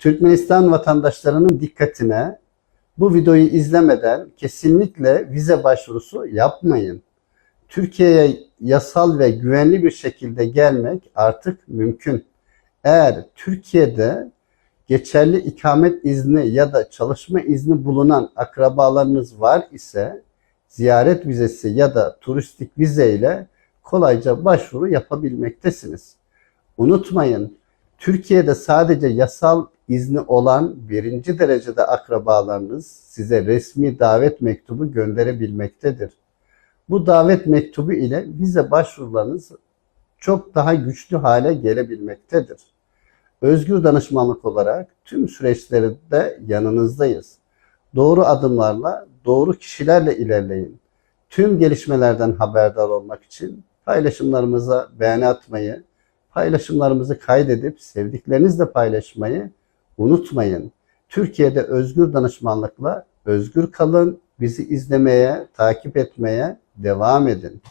Türkmenistan vatandaşlarının dikkatine bu videoyu izlemeden kesinlikle vize başvurusu yapmayın. Türkiye'ye yasal ve güvenli bir şekilde gelmek artık mümkün. Eğer Türkiye'de geçerli ikamet izni ya da çalışma izni bulunan akrabalarınız var ise ziyaret vizesi ya da turistik vize ile kolayca başvuru yapabilmektesiniz. Unutmayın, Türkiye'de sadece yasal izni olan birinci derecede akrabalarınız size resmi davet mektubu gönderebilmektedir. Bu davet mektubu ile vize başvurularınız çok daha güçlü hale gelebilmektedir. Özgür danışmanlık olarak tüm süreçlerde yanınızdayız. Doğru adımlarla, doğru kişilerle ilerleyin. Tüm gelişmelerden haberdar olmak için paylaşımlarımıza beğeni atmayı, paylaşımlarımızı kaydedip sevdiklerinizle paylaşmayı unutmayın. Türkiye'de özgür danışmanlıkla özgür kalın. Bizi izlemeye, takip etmeye devam edin.